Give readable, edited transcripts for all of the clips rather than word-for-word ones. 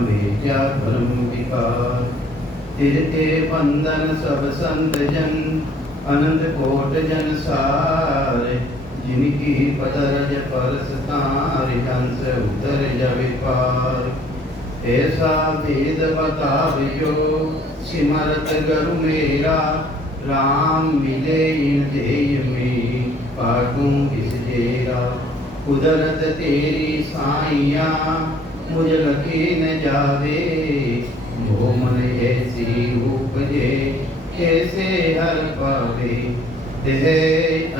भेजा धर्म विकार। तिरते बंधन सब संत जन, अनंत कोट जन सार। जिनकी पदरज परस तार, हंस उतर जब पार। ऐसा भेद बतावियो, सिमरत गरु मेरा। राम मिले इन देय में, काटूं इस जेरा। कुदरत तेरी साइया, मुझ लखे न जावे। वो मन ऐसी उपजे, कैसे हर पावे। देह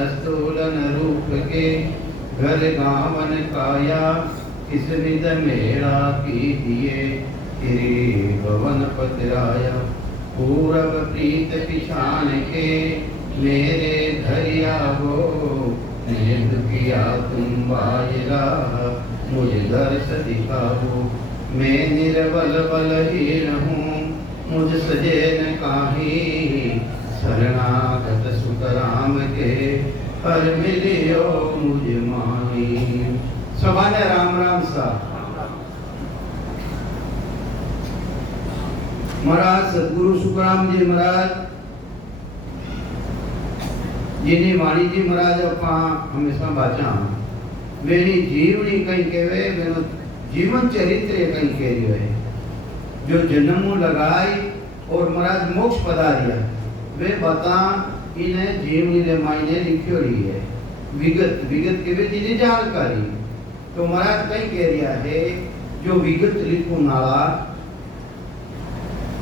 अस्तूलन रूप के, घर गावन काया। किस विध मेरा की दिए, तेरे भवन पतराया। पूरब प्रीत पिछान के, मेरे धरिया हो। नेद किया तुम बाजरा, मुझे दर्श दिखाओ। मैं निर्बल बलहीन हूँ, मुझ सजे न काही। शरणागत सुख राम के, हर मिलियो मुझ माही। सवाने राम राम सा। महाराज सतगुरु सुखराम जी महाराज जिनी वाणी जी महाराज अपा हमेशा बाचा वेनी जीवनी कहीं कहवे, वेनो जीवन चरित्र कहीं कह रही है। जो जन्म लगाई और महाराज मोक्ष पधारिया, वे बता इन्हें जीवनी रे मायने लिखियो रही है। विगत विगत के वे जिनी जानकारी तो महाराज कहीं कह रिया है, जो विगत लिखू नाला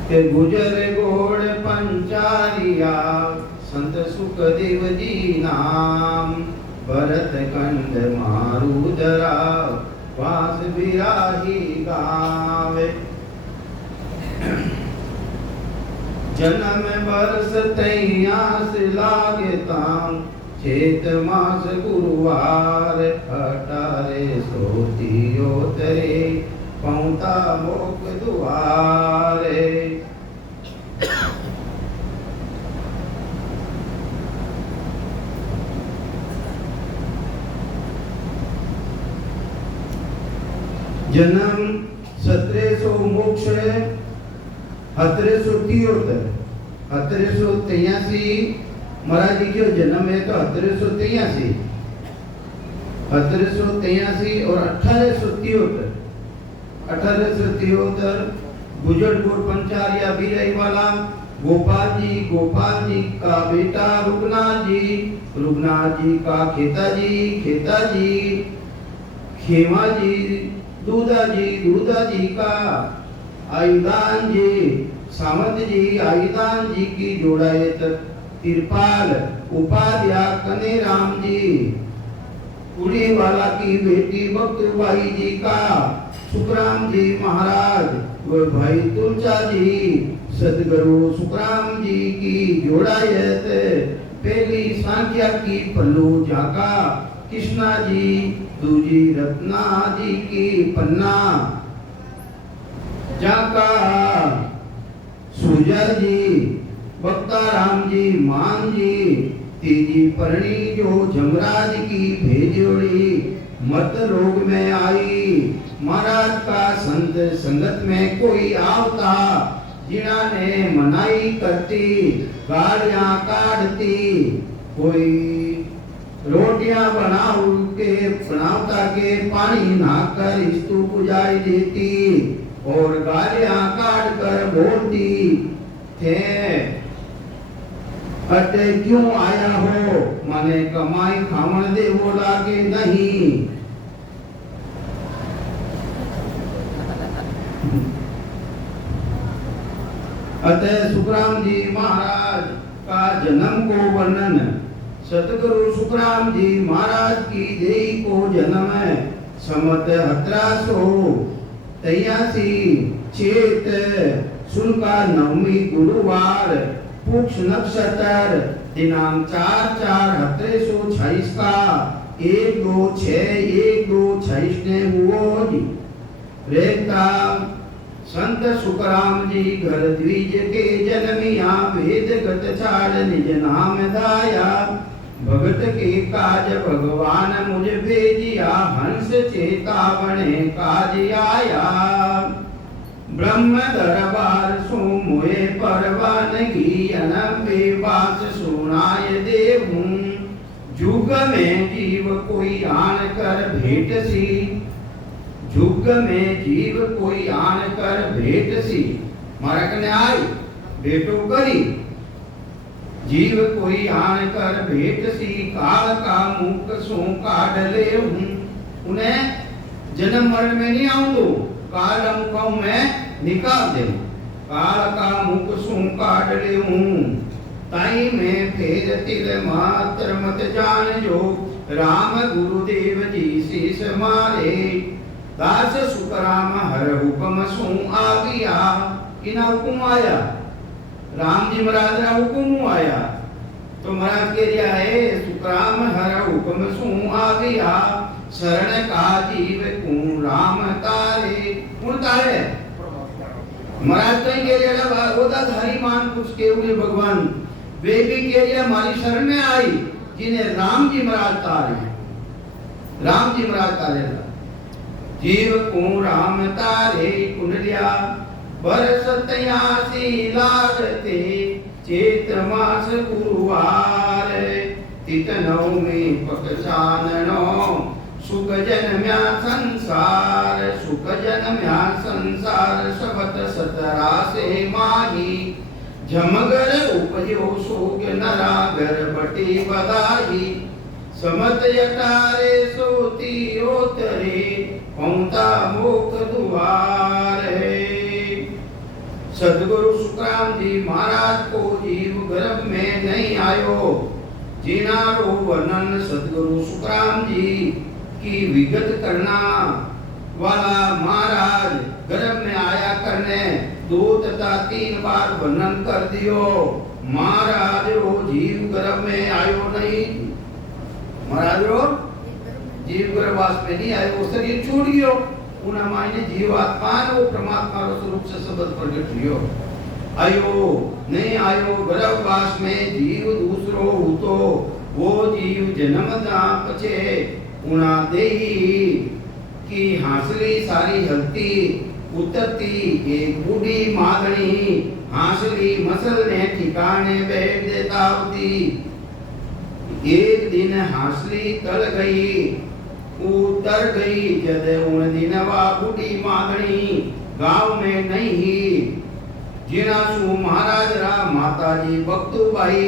के गुजर गोड़ पंचारिया। संत सुखदेव जी नाम, भरत कंड मारुदरा। वास बिराही गावे। जन्म बरस तैयास लागे ताम, चेत मास गुरुवार। 1833 पहुंता मोक दुआरे। जन्म 1700 मोक्ष 1773 1783 महाराज जी का जन्म है तो 1783 और 1873 गुजरपुर पंचारिया बिरई वाला गोपाल जी का बेटा रुगनाथ जी का खेता जी खेमा जी दूधा जी का आयुधान जी सामंत जी आयुधान जी की जोड़ायत तिरपाल उपाध्याय कने राम जी उड़ी वाला की बेटी भक्तबाई जी का सुखराम जी महाराज व भाई तुलचा जी सदगुरु सुखराम जी की जोड़ायत पहली सांख्या की पल्लू जाका कृष्णा जी दूजी रत्ना जी की पन्ना जाका सुजा जी बक्ता राम जी मान जी तीजी परणी जो जमराज की भेजोड़ी मत रोग में आई महाराज का संत संगत में कोई आवता जिना ने मनाई करती गालियां काटती कोई रोटियां बनावता के पानी नहाकर स्तू बुझाई देती और गालियां काट कर बोलती थे अटे क्यों आया हो माने कमाई खावन दे वो लागे नहीं अतः सुखराम जी महाराज का जन्म को वर्णन सतगुरु सुखराम जी महाराज की देई को जन्म है समत 1783 चेत शुल्का नवमी गुरुवार पुक्ष नक्षत्र दिनांक 4/4/1826 का 1-2-6 ने हुआ रेखता संत सुखराम जी घर द्विज के जन्मिया वेद गत छाड़ निज नाम दाया भगत के काज भगवान मुझ भेजिया हंस चेता बने काज आया ब्रह्म दरबार सो मोए परवानगी अनंबे बात सुनाय देहूं जुग में जीव कोई आन कर भेट सी जुग में जीव कोई आन कर भेट सी मारा कने आई भेटो करी जीव कोई आन कर भेट सी काल का मुख सो काढ़ ले उन्हें जन्म मरण में नहीं आऊं दो काल मुखों में निकाल दे काल का मुख सो काढ़ ले ताई में फेर तिल मात्र मत जान जो राम गुरुदेव जी शीस मारे दास सुखराम हर हुक्म सो आ गया किना हुक्म आया राम जी महाराज रा हुक्म आया तो महाराज के रिया है सुखराम हर हुक्म सो आ गया शरण का जीव को राम तारे कौन तारे महाराज कहीं के रिया होता धारी मान कुछ के हुए भगवान वे भी के रिया हमारी शरण में आई जिन्हें राम जी महाराज तारे राम जी महाराज तारे जीव को राम तारे कुंडलिया बरस तयासी लागते चेत मास गुरुवार तित नवमी पकसाननो सुख जन्म्या संसार सबत सतरा से माही झमगर उपजो सोग नरागर बटी बदाही समत यटारे सोती ओतरे पौता मोक दुआरे सदगुरु सुखराम जी महाराज को जीव गर्भ में नहीं आयो जिनारो वर्णन सदगुरु सुखराम जी की विगत करना वाला महाराज गर्भ में आया करने 2 तथा 3 बार वर्णन कर दियो महाराज रो जीव गर्भ में आयो नहीं महाराज रो जीव गर्भवास में नहीं आयो वो शरीर छोड़ गयो उना मायने जीवात्मा वो परमात्मा रो स्वरूप से शब्द प्रकट हुयो आयो नहीं आयो गर्भवास में जीव दूसरो हुतो वो जीव जन्म दा पछे उना देही की हासली सारी हलती उतरती एक बूढ़ी मादनी हासली मसल ने ठिकाने बैठ देता होती एक दिन हासली तल गई उतर गई जद उन दिन वा बूढ़ी मादनी गांव में नहीं ही जिना सु महाराज रा माता जी बक्तुबाई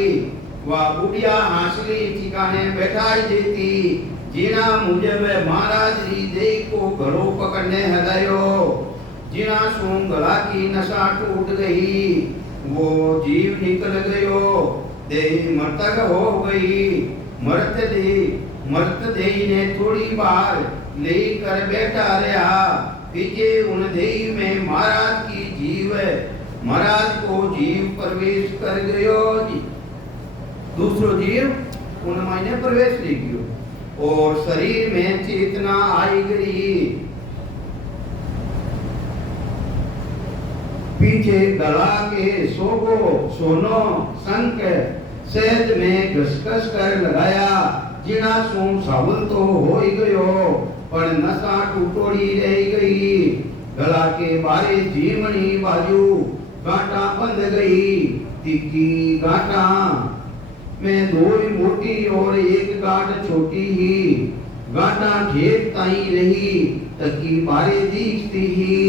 वा बुढ़िया हासली ठिकाने बैठाई देती जिना मुझे महाराज जी दे को घरों पकड़ने हदायो जिना सु गला की नशा टूट गई वो जीव निकल गयो देह मृतक हो गई मर्त देह ने थोड़ी बार लेकर बैठा रहा पीछे उन देह में महाराज की जीव महाराज को जीव प्रवेश कर गयो दूसरो जीव उन मायने प्रवेश ले गयो और शरीर में चेतना आई गई पीछे गला के सोगो सोनो संक सेज में घसघस कर लगाया जिना सो सावल तो हो ही गयो पर नशा टूटोड़ी रह गई गला के बारे जीवनी बाजू गांठा बंध गई तिक्की गांठा में 2 मोटी और 1 गांठ छोटी ही गांठा ढेर ताई रही तकी बारे दिखती ही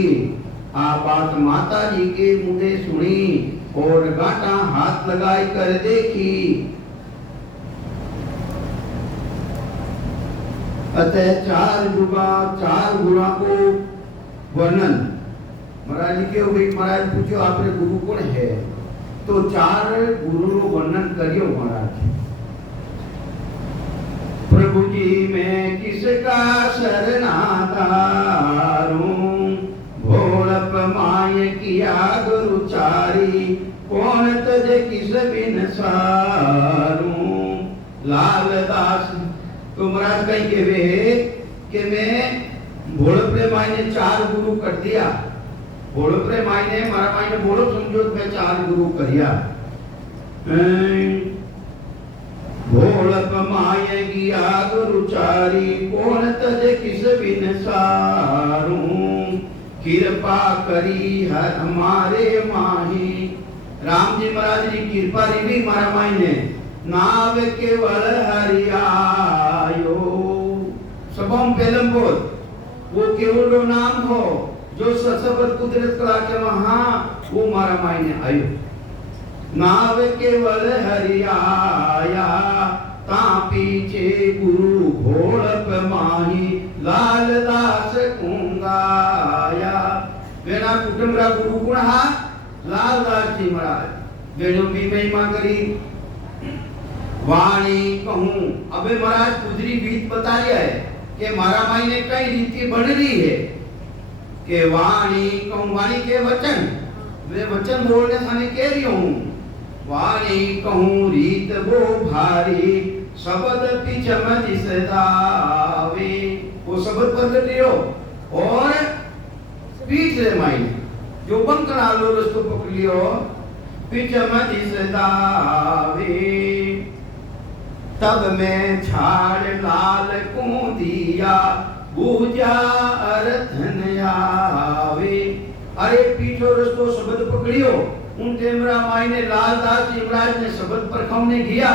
आ बात माता जी के मुंडे सुनी और गांठा हाथ लगाई कर देखी अतः 4 गुणा को वर्णन महाराज जी के महाराज पूछो आपने गुरु कौन है तो 4 गुरु रो वर्णन करियो महाराज प्रभु जी मैं किसका शरणाधारूं भोलप माय किया गुरु चारी कौन तजे किस बिन सारूं लालदास तो महाराज कहीं के वे कि मैं भोलप रे मायने 4 गुरु कर दिया भोलप रे मायने मारा मायने बोलो समझो मैं 4 गुरु करिया भोलप माय गिया गुरु चारी कौन तजे किस बिन सारूं कृपा करी हर हमारे माही। राम जी महाराज की कृपा रीवी मारा माई ने नाव केवल हरियायो। सबम पेलम बोल वो केवल नाम हो जो ससबत कुदरत कला के वहां वो मारा माई ने आयो। नाव केवल हरियाया ता पीछे गुरु घोड़प माही लाल दास कुंगाया। वेना कुटुंबरा गुरु गुण हा लाल दास जी महाराज वेणु भी महिमा करी वाणी कहूं। अबे महाराज गुजरी बीत बता रहा है कि मारा माई ने कई रीति बन रही है कि वाणी कहूं। वाणी के वचन वे वचन बोलने थाने कह रही हूं। वाणी कहूं रीत वो भारी शब्द पिछम दिसदावे। वो शब्द प्रकट लियो और पीठ रे माई जो बंकना लो रस्तो पकड़ लियो पिछम दिसदावे। तब मैं झाड़ लाल को दिया बूझा अरधन आवे। अरे पीछो रस्तो शब्द पकड़ियो उन टेमरा माई ने लाल दास जी महाराज ने शब्द परखने किया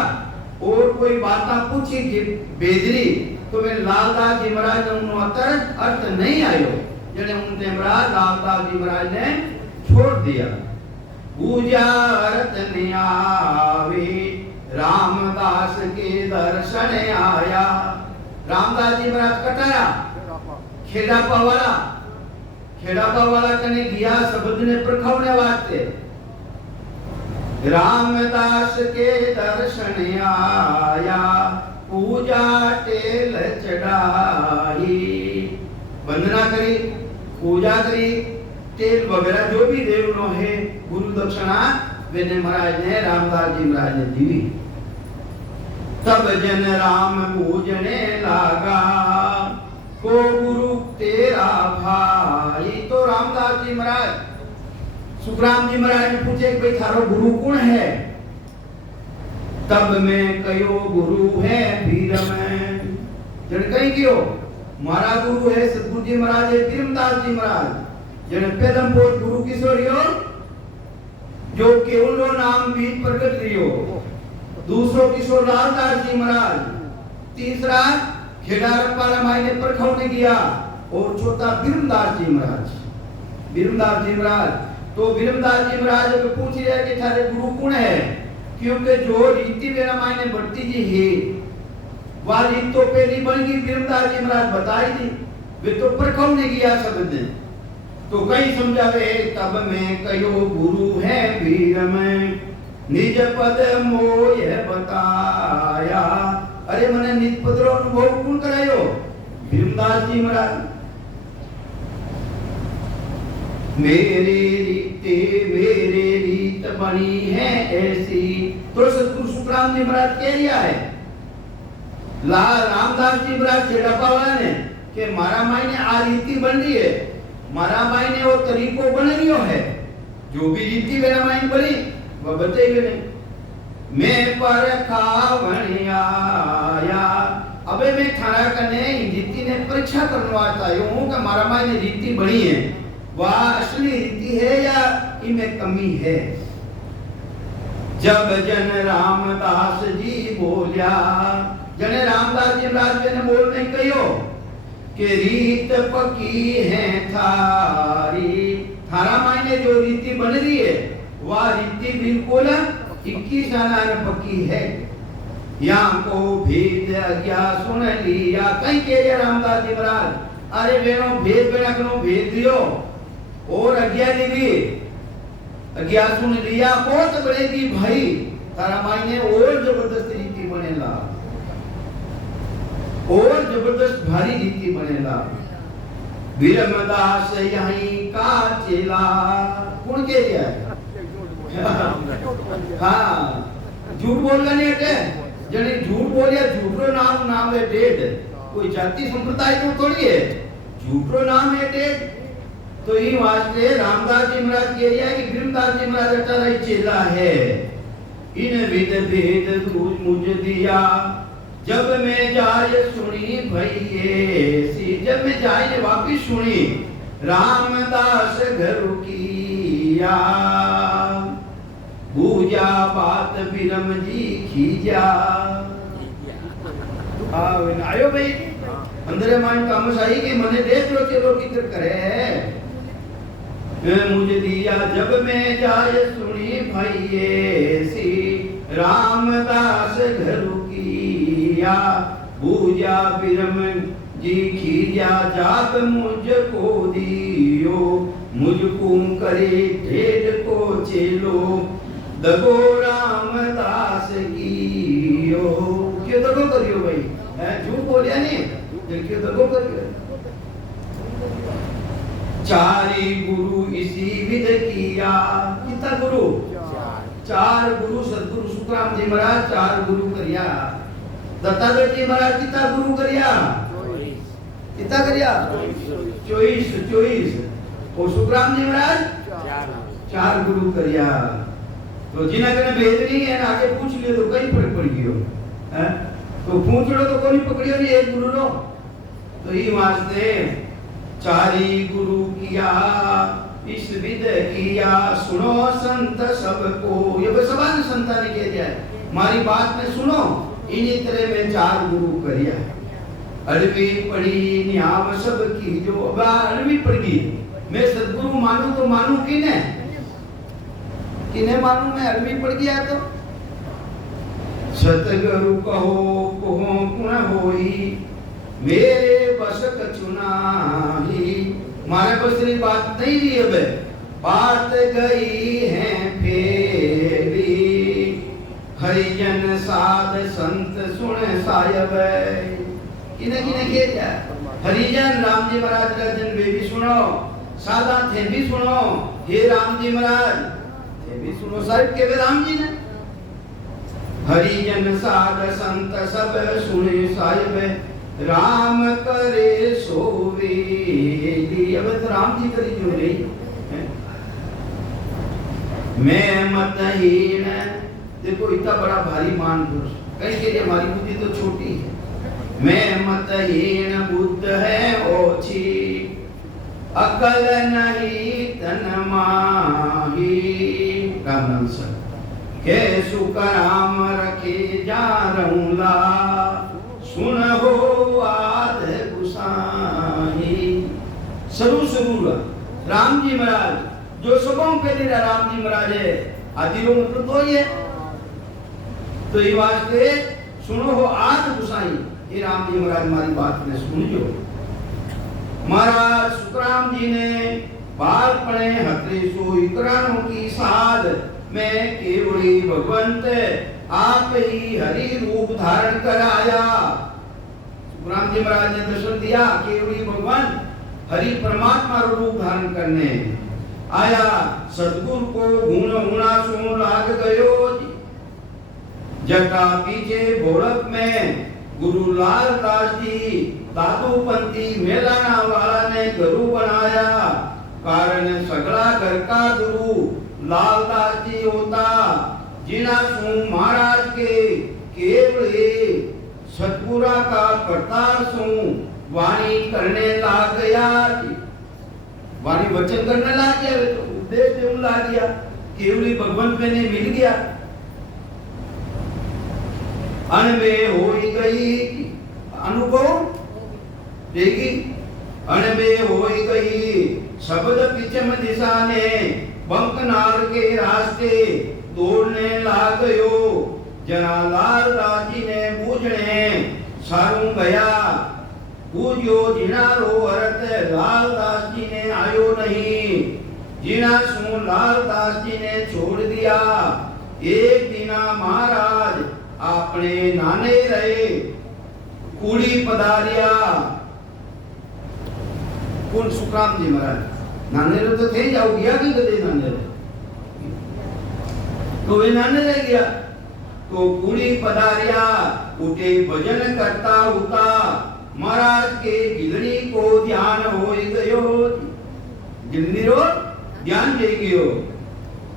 और कोई बात पूछी कि बेदरी तो वे लाल दास जी महाराज ने उन अर्थ नहीं आयो जने उन टेमरा लाल दास जी महाराज ने छोड़ दिया। पूजा अर्थ नहीं आवे रामदास के दर्शन आया। रामदास जी महाराज कटाया खेड़ापा वाला कने गया शब्द ने परखने वास्ते। रामदास के दर्शन आया पूजा टेल चढ़ाई। वंदना करी पूजा करी तेल वगैरह जो भी देवनो है गुरु दक्षिणा वेने महाराज ने रामदास जी महाराज ने दी। तब जन राम पूजने लागा को गुरु तेरा भाई। तो रामदास जी महाराज सुखराम जी महाराज ने पूछे कि भाई थारो गुरु कौन है। तब मैं कयो गुरु है भीर में जन कहीं क्यों मारा गुरु है सतगुरु जी महाराज है भीरमदास जी महाराज जन पहलम पोत गुरु किशोरियो जो केवलो नाम भी प्रकट रियो। दूसरो किशोर लालदास जी महाराज। तीसरा खेड़ारप्पा माई ने परखने किया और चौथा भीरमदास जी महाराज। भीरमदास जी महाराज तो भीरमदास जी महाराज को पूछ रहे कि थारे गुरु कौन है क्योंकि जो रीति मेरा माई ने बढ़ती जी है वह रीत तो पहली बन गई भीरमदास जी महाराज बताई थी वे तो परखने किया शब्द ने तो कई समझावे। तब मैं कयो गुरु है भीर में निज पद मोय बताया। अरे मने निज पद रो अनुभव कौन करायो भीरमदास जी महाराज। मेरी रीत बनी है ऐसी। तो सतगुरु सुखराम जी महाराज कह रिया है रामदास जी महाराज छेड़ापा वाला ने कि मारा माई ने आ रीति बन रही है मारा माई ने वो तरीको बन रियो है जो भी रीति मेरा माई ने बनी वह बताइए नहीं। मैं पर खावनिया अबे मैं थारा कने रीति ने परीक्षा करने आता हूं कि मारा माई ने रीति बनी है वह असली रीति है या इनमें कमी है। जब जन रामदास जी बोलिया जन रामदास जी महाराज ने बोलने कहो कि रीत पकी है थारी। थारा मायने जो रीति बन रही है वह रीति बिल्कुल 21 आना पक्की है। यहाँ को भेद अज्ञा सुन लिया कहीं कह रहे रामदास जी महाराज। अरे बेनो भेद बेना करो भेद दियो और अज्ञा दी अज्ञा सुन लिया बहुत बड़ेगी भाई तारा माई ने और जबरदस्त रीति बनेला और जबरदस्त भारी रीति बनेला। भीरमदास यहीं का चेला कौन कह दिया है हाँ झूठ बोलना नहीं हटे जने झूठ बोलिया झूठो नाम है डेढ़ कोई जाति संप्रदाय तो थोड़ी है झूठो नाम है डेढ़। तो ये वास्ते रामदास जी महाराज कह रहा है कि भीरमदास जी महाराज अठारह चेला है। इन विद भेद दूज मुझ दिया जब मैं जाय सुनी भइए सी। जब मैं जाय ने वापिस सुनी रामदास घर किया पूजा बात बिरम जी खीजा आयो भाई अंदर माइन कामस आई कि मने देख लो चलो किधर करे मुझे दिया जब मैं जाए सुनी भाई सी रामदास घर किया पूजा बिरम जी खीजा जात मुझको दियो मुझको करे ढेर को चेलो दगो रामदास कियो क्यों दगो करियो भाई झूठ बोलिया नहीं क्यों दगो करियो चारी गुरु इसी विध किया कितना गुरु चार गुरु सदगुरु सुखराम जी महाराज चार गुरु करिया दत्तात्रेय जी महाराज कितना गुरु करिया कितना करिया 24 और सुखराम जी महाराज चार गुरु करिया तो जिन्हें कने भेद नहीं है ना आगे पूछ लियो तो कहीं फर्क पड़ गयो हैं तो पूछ लो तो कोई पकड़ियो नहीं एक गुरु लो तो ये वास्ते चारी गुरु किया इस विध किया सुनो संत सबको ये बसवान संता ने कह दिया हमारी बात में सुनो इन्हीं तरह में चार गुरु करिया अड़वी पड़ी न्याव सब की जो अब अड़वी पड़ गई मैं सदगुरु मानू तो मानू किने मानू मैं अड़वी पड़ गया तो सतगुरु कहो गुण होई मेरे बस कछु नाही मारे बस की बात नहीं रही अब बात गई है फेरी हरिजन साध संत सुन सायब किने के क्या हरिजन राम जी महाराज रजन वे भी सुनो साधा थे भी सुनो हे राम जी महाराज थे भी सुनो साहिब के वे राम जी ने हरिजन साध संत सब सुने साहिब राम करे सोवे अब तो राम जी करी जो रही मैं मतहीन देखो इतना बड़ा भारी मान पुरुष कहीं के लिए हमारी बुद्धि तो छोटी है मैं मतहीन बुद्ध है ओछी अकल नहीं तन माही राम नाम सर के सुख राम रखे जा रहूला सुन हो आद गुसाही शुरू राम जी महाराज जो सबों पहले राम जी महाराज है आदिरो मतलब तो ही है तो ये वास्ते सुनो हो आद गुसाई ये राम जी महाराज हमारी बात में सुनियो महाराज सुखराम जी ने बाल पड़े हतरे सो इकरानों की साध में केवली भगवंत आप ही हरि रूप धारण कर आया सुखराम जी महाराज ने दर्शन दिया केवली भगवान हरि परमात्मा रूप धारण करने आया सतगुरु को गुण गुणा सो लाग गयो जटा पीछे भोड़क में गुरु लाल दास जी दादूपंथी मेलाना वाला ने गुरु बनाया कारण सगला घर का गुरु लाल दास जी होता जिना सु महाराज के केवल सतपुरा का करतार सु वाणी करने लाग गया वाणी वचन करने लाग गया तो उपदेश देने लाग गया केवली भगवंत में ने मिल गया अनवे होई गई अनुभव देगी अनवे होई गई शब्द पिछम दिशा ने बंकनाल के रास्ते दौड़ने लाग गयो जना लाल दास जी ने पूजने सारू गया पूजो जिना रो हरत लाल दास जी ने आयो नहीं जिना सु लाल दास जी ने छोड़ दिया एक दिना महाराज अपने नाने रहे कुड़ी पधारिया कौन सुखराम जी महाराज नाने रे तो थे जाओ गया कि गदे नाने रे तो वे नाने रह गया तो कुड़ी पधारिया उठे भजन करता होता महाराज के गिलनी को ध्यान हो गयो गिलनी रो ध्यान दे गयो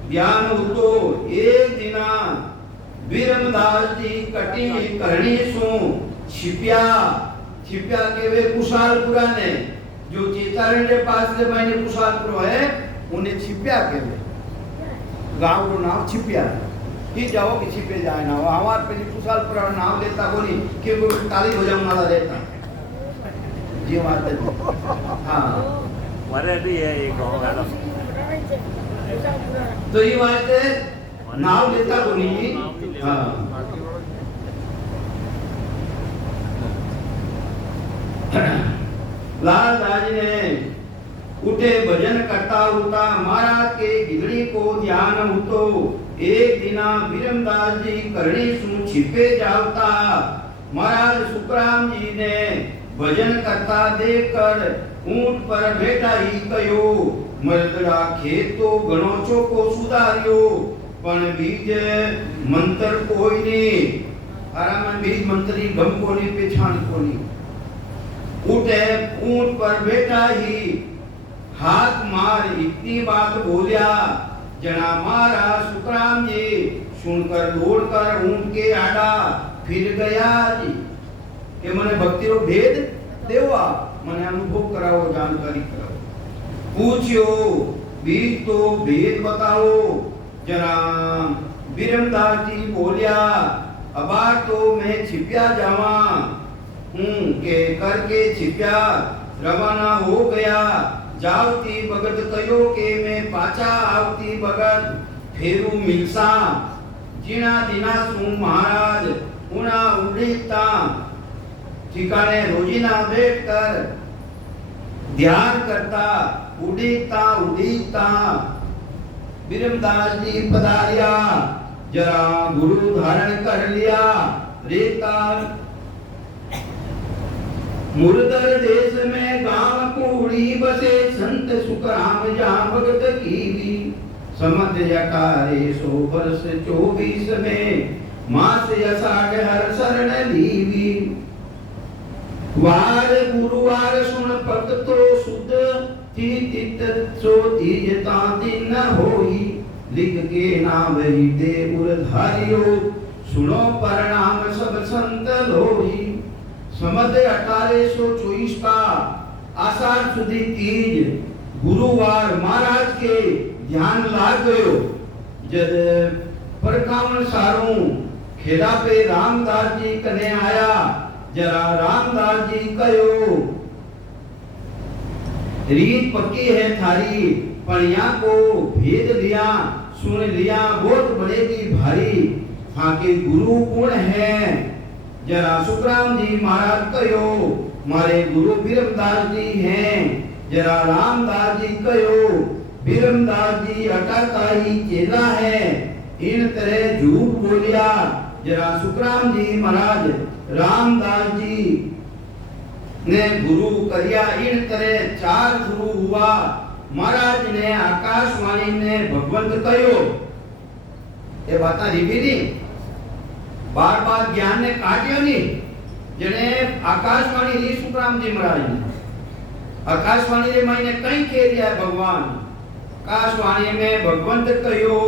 ध्यान हो तो एक दिना वीरमदास जी कटी करनी सु छिप्या के वे कुशालपुरा ने जो चेतारण के पास ले मैंने कुशाल प्रो है उन्हें छिप्या के गांव रो नाम छिप्या ही जाओ कि छिपे जाए ना हमार पे कुशाल प्रो नाम लेता कोनी कि कोई ताली हो जाऊं वाला रहता जी बात है हां मारे भी है एक गांव वाला तो ये बात है नाम लेता कोनी हां लाल दास ने उठे भजन करता होता महाराज के गिदड़ी को ध्यान होतो एक दिना विरमदास जी करणी सु छिपे जावता महाराज सुखराम जी ने भजन करता देखकर ऊंट पर बैठा ही कयो मर्दड़ा खेत तो घणो चोको सुधार्यो पण बीज मंत्र कोई नहीं आराम बीज मंत्री गम कोनी पहचान कोनी उठे ऊंट पर बैठा ही हाथ मार इतनी बात बोलिया जना मारा सुखराम जी सुनकर दौड़कर ऊंट के आड़ा फिर गया जी कि मने भक्ति रो भेद देवा मने अनुभव कराओ जानकारी कराओ पूछियो बीज तो भेद बताओ जरा विरमदास जी बोलिया अबार तो मैं छिपिया जावा के करके छिप्या रवाना हो गया जावती भगत कयो के मैं पाछा आवती भगत फेरू मिलसा जीना दिना सु महाराज उना उड़ीता ठिकाने रोजीना बैठकर ध्यान करता उड़ीता विरमदास जी पधारिया जरा गुरु धारण कर लिया रेता मुरदर देश में गांव कूड़ी बसे संत सुखराम जहाँ भगत कीवी समत 1800 वर्ष 24 में मास अषाढ़ हर शरण लीवी वार गुरुवार सुन भक्तो शुद्ध तीत सो तीजता दिन होई लिख के नाम ही दे उरधारियो सुनो परिणाम सब संत लोई समद 1824 का आषाढ़ सुधी तीज गुरुवार महाराज के ध्यान लाग गयो जद परकावन सारू खेड़ा पे रामदास जी कने आया जरा रामदास जी कयो रीत पक्की है थारी पणिया को भेद लिया सुन लिया बहुत बड़ेगी भारी हाँ के गुरु गुण है जरा सुखराम जी महाराज कयो मारे गुरु विरमदास जी हैं जरा रामदास जी कयो विरमदास जी अटाका ही चेला है इन तरह झूठ बोलिया जरा सुखराम जी महाराज रामदास जी ने गुरु करिया इन तरह 4 गुरु हुआ महाराज ने आकाशवाणी ने भगवंत कयो ये बात रिपीटी बार बार ज्ञान ने काटियो नहीं जने आकाशवाणी री सुखराम जी महाराज ने आकाशवाणी रे मायने कई कह दिया है भगवान आकाशवाणी में भगवंत कयो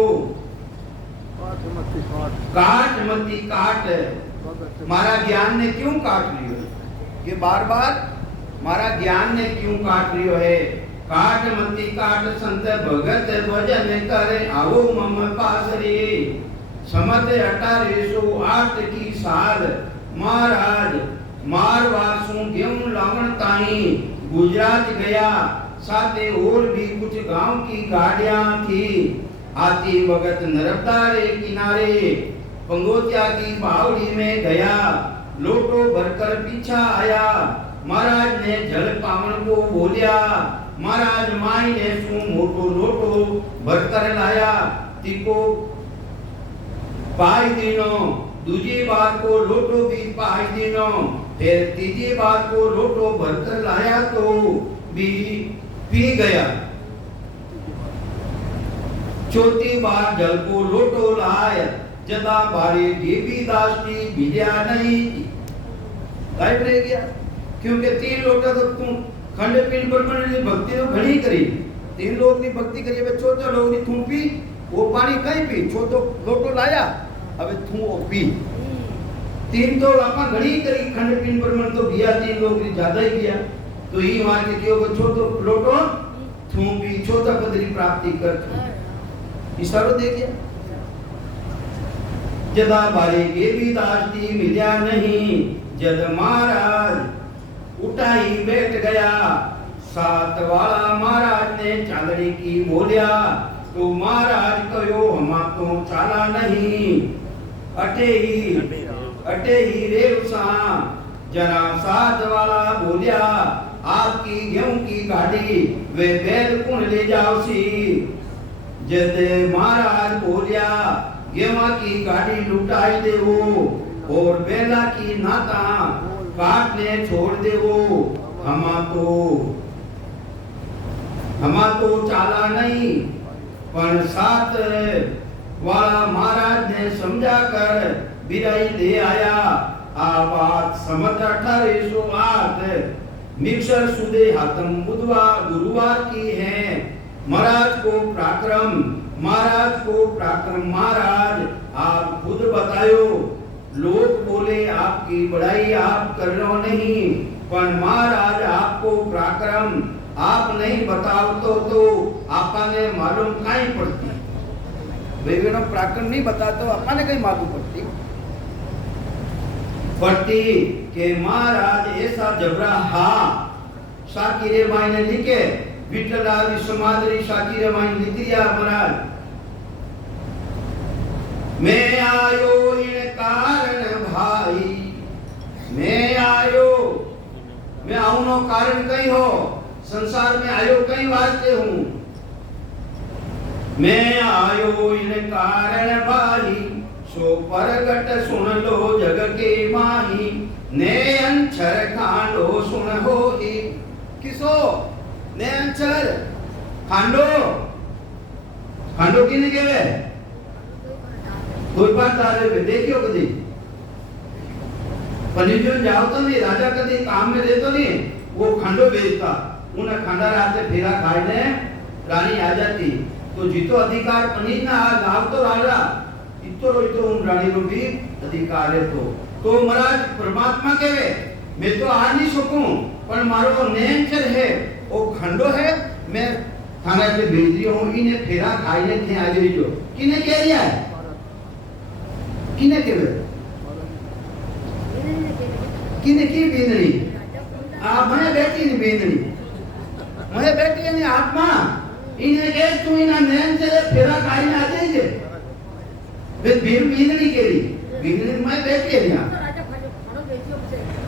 काट मती काट मारा ज्ञान ने क्यों काट लियो ये बार बार मारा ज्ञान ने क्यों काट लियो है काट मती काट संत भगत भजन करे आओ मम पास रे समत 1808 की साल महाराज मारवासों गेहूं लावण ताई गुजरात गया साथे और भी कुछ गांव की गाड़ियां थी आती वक्त नर्मदा रे किनारे पंगोतिया की बावड़ी में गया लोटो भरकर पीछा आया महाराज ने जल पावन को बोलिया महाराज माई ने सु मोटो लोटो भरकर लाया तिको पाई दिनो दूसरी बार को लोटो भी पाई दिनो फिर तीसरी बार को लोटो भरकर लाया तो भी पी गया चौथी बार जल को लोटो लाया जदा बारे देवीदास जी बिलिया नहीं गायब रह गया क्योंकि 3 लोटा तो तुम खंड पिंड पर भक्ति तो घणी करी 3 लोग की भक्ति करी वे चौथा लोग की तुम पी वो पानी कहीं पी चौथो लोटो लाया अबे तू वो पी 3 तो आपा घणी करी खंड पिंड पर मन तो बिया 3 लोग की ज्यादा ही किया तो ई वहां के क्यों को छोटो लोटो थूपी छोटा पदरी प्राप्ति कर इशारो देखिए जदा बारे के भी दास्ती मिल्या नहीं जद महाराज उठाई बैठ गया सात वाला महाराज ने चांदड़ी की बोलिया तो महाराज कहो हम तो चाला नहीं अटे ही रेवसा जरा सात वाला बोलिया आपकी गेहूं की गाड़ी वे बैल कौन ले जाओ सी जद महाराज बोलिया गेहूं की गाड़ी लुटाई देवो और बेला की नाता काटने छोड़ देवो हमा तो चाला नहीं पर सात वाला महाराज ने समझा कर बिराई ले आया आ बात समझ 1808 मिक्सर सुदे हातम बुधवार गुरुवार की है महाराज को पराक्रम महाराज आप खुद बतायो लोग बोले आपकी बड़ाई आप कर लो नहीं पर महाराज आपको पराक्रम आप नहीं बताओ तो आपने मालूम काई पड़ती वेवेनो पराक्रम नहीं बताते आपने कहीं मालूम पड़ती के महाराज ऐसा जबरा हा शाकिरे माई ने लिखे विठला विश्वमाधुरी शाकिरे माई लिख दिया महाराज मैं आयो इन कारण भाई मैं आऊनो कारण कहीं हो संसार में आयो कई वास्ते हूँ मैं आयो इन कारण भाई सो परगट सुन लो जग के माही ने अंचर खांडो सुन हो ही किसो ने अंचर खांडो किने केवे कोई बात तारे पे देखियो कदी पनिजो जाओ तो नहीं राजा कदी काम में देतो नहीं वो खंडो बेचता उन्हें खंडा राते फेरा खाने रानी आ जाती तो जीतो अधिकार पनीर ना गाँव तो राजा इतो उन रानी को भी अधिकार है तो महाराज परमात्मा केवे मैं तो आ नहीं सकूं पर मारो नेचर है वो खंडो है मैं थाना पे भेज दियो हूं इन्हें फेरा खाने थे आ जो किने कह रिया है किने केवे किने की बेंदनी आ मैं बेटी नहीं बेंदनी मैं बेटी नहीं आत्मा इन्हें के तू इना नैन से फेरा खाई ना दे जे वे भीड़ बेंदनी केरी बेंदनी मैं बेटी है ना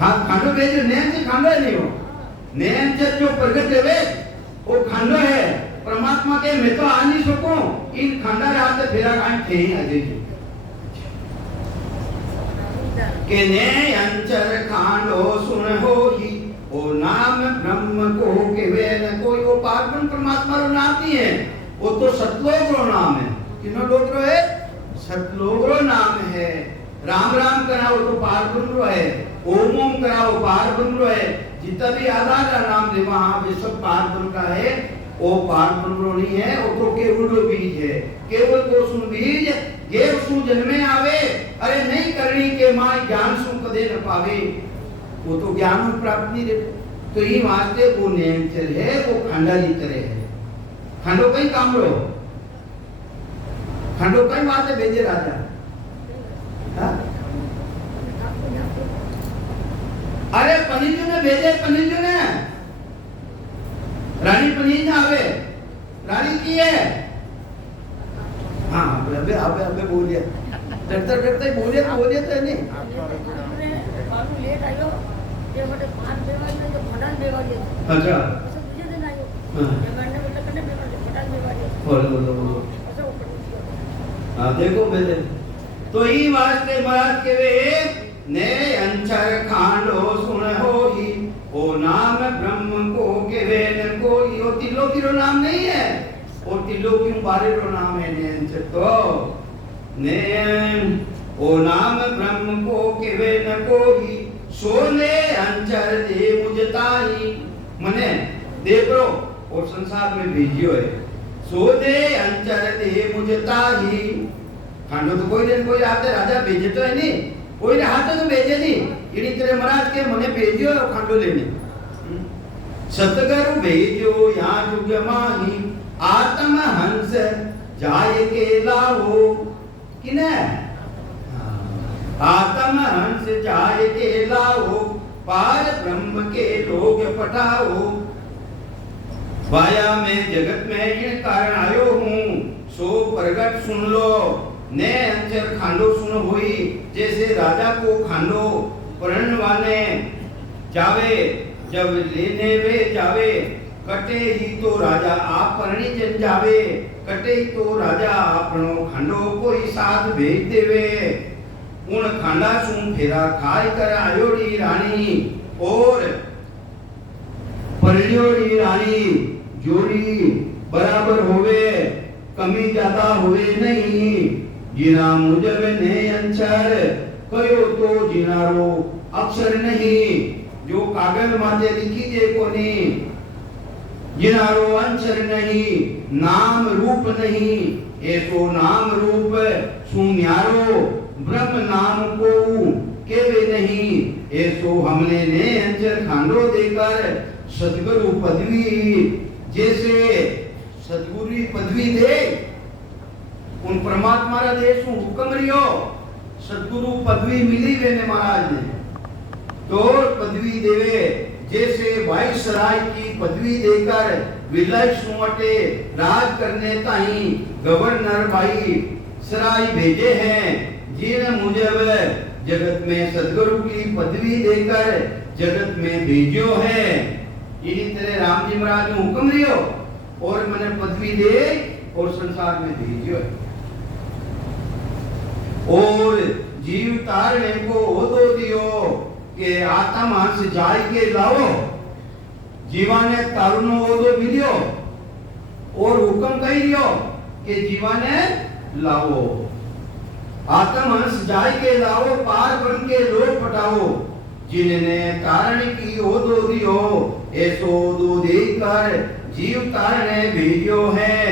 हां खांडो बेचो नैन से खांडो नहीं हो नैन से जो प्रगट है वो खांडो है परमात्मा के मैं तो आ नहीं सकूं इन खांडा रात फेरा खाई थे ही आ जे के ने अंचर खांडो सुन हो ही ओ नाम ब्रह्म को के वेद कोई वो पारब्रह्म परमात्मा रो नाम नहीं है वो तो सतलोक रो नाम है किनो लोक रो है सतलोक रो नाम है राम राम कराओ तो पारब्रह्म रो है ओम ओम कराओ पारब्रह्म रो है जितना भी आधार का नाम ले वहां पे सब पारब्रह्म का है वो पारब्रह्म रो नहीं है वो तो केवल बीज है केवल को सुन बीज गेव सु जन्मे आवे अरे नहीं करनी के मां ज्ञान सु कदे न पावे वो तो ज्ञान प्राप्त नहीं रे तो ये वास्ते वो नेचर है वो खंडा की तरह है खंडो कहीं काम रो खंडो कहीं वास्ते भेजे राजा हाँ? अरे पनीजू ने भेजे पनीजू ने रानी पनीज ना आवे रानी की है हाँ अबे बोलिए डरते बोलिए तो नहीं बाबू लेट आयो ये बड़े पांच बेवारी ने जो फटान बेवारी है अच्छा ऐसा तुझे दिन आयो ये मैंने बोला करने बेवारी फटान बेवारी बोलो ऐसा ऊपर हां देखो बेटे तो ई वास्ते महाराज के वे ने अंचर खांडो सुन हो ही ओ नाम ब्रह्म को के वे न कोई ओ तिलो की रो नाम नहीं है ओ तिलो की बारे रो नाम है ने अंचर तो ने ओ नाम ब्रह्म को के वे न कोई सोने अंचर दे मुझताई मने देखो और संसार में भेजियो है सोने अंचर दे मुझताई खांडो तो कोई दिन कोई आते राजा भेजे तो है नहीं कोई हाथ तो भेजे नहीं इनी तेरे महाराज के मने भेजियो खांडो लेने सतगुरु भेजो यहाँ जुग माही आत्म हंस जाय के लाओ किने आत्म हंस जाय के लाओ पार ब्रह्म के लोग पठाओ वाया में जगत में इन कारण आयो हूँ सो प्रगट सुन लो ने अंचर खांडो सुन हुई जैसे राजा को खांडो परण वाले जावे जब लेने वे जावे कटे ही तो राजा आप परणी जन जावे कटे ही तो राजा आपनो खांडो कोई साथ भेज देवे उन खांडा सुन फेरा खाई कर आयोड़ी रानी और परियोड़ी रानी जोड़ी बराबर होवे कमी ज्यादा होवे नहीं जिना मुझब ने अंचर कयो तो जिनारो अक्षर नहीं जो कागज माथे लिखी जे कोनी जिनारो अंचर नहीं नाम रूप नहीं ऐसो नाम रूप सुन्यारो ब्रह्म नाम को केवे नहीं ऐसो हमने ने अंचर खांडो देकर सतगुरु पदवी जैसे सतगुरु पदवी दे उन परमात्मा रा देश हुक्म रियो सतगुरु पदवी मिली वेने महाराज ने तो पदवी देवे जैसे वाइसराय की पदवी देकर विलय सुमटे राज करने ताई गवर्नर भाई सराय भेजे हैं जिन मुझब जगत में सतगुरु की पदवी देकर जगत में भेजो है इसी तरह राम जी महाराज ने हुक्म दियो और मैंने पदवी दे और संसार में भेजो है और जीव तारने को होदो दियो के आत्मा हंस जाय के लाओ जीवाने तारुनो होदो मिलियो और हुक्म कही दियो के जीवाने लाओ आत्मा हंस जाय के लाओ पार बन के लोग पटाओ जिनने तारण की होदो दियो ऐसो दो देकर जीव तारने भेजियो है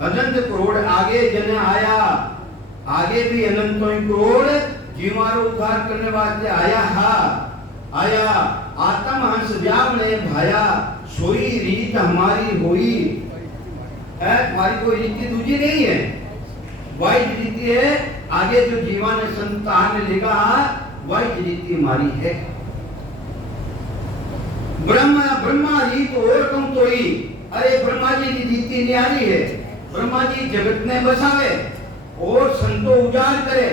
अनंत करोड़ आगे जन आया आगे भी अनंत करोड़ जीवारो उद्धार करने वास्ते आया आत्म हंस व्याम ने भाया सोई रीत हमारी होई है हमारी कोई रीति दूसरी नहीं है वही रीति है आगे जो जीवन संतान लेगा वही रीति हमारी है ब्रह्मा रीत और कम तो ही अरे ब्रह्मा जी की रीति न्यारी है ब्रह्मा जी जगत में बसावे और संतो उजाड़ करे